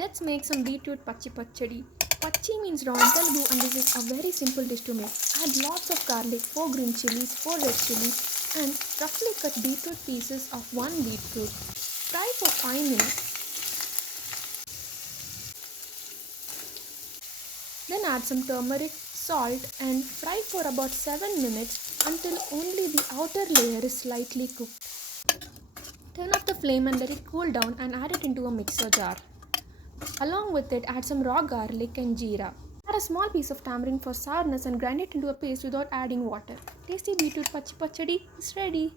Let's make some beetroot Pachadi. Pachi means raw in Telugu and this is a very simple dish to make. Add lots of garlic, 4 green chillies, 4 red chillies and roughly cut beetroot pieces of 1 beetroot. Fry for 5 minutes. Then add some turmeric, salt and fry for about 7 minutes until only the outer layer is slightly cooked. Turn off the flame and let it cool down and add it into a mixer jar. Along with it, add some raw garlic and jeera. Add a small piece of tamarind for sourness and grind it into a paste without adding water. Tasty beetroot Pachadi is ready.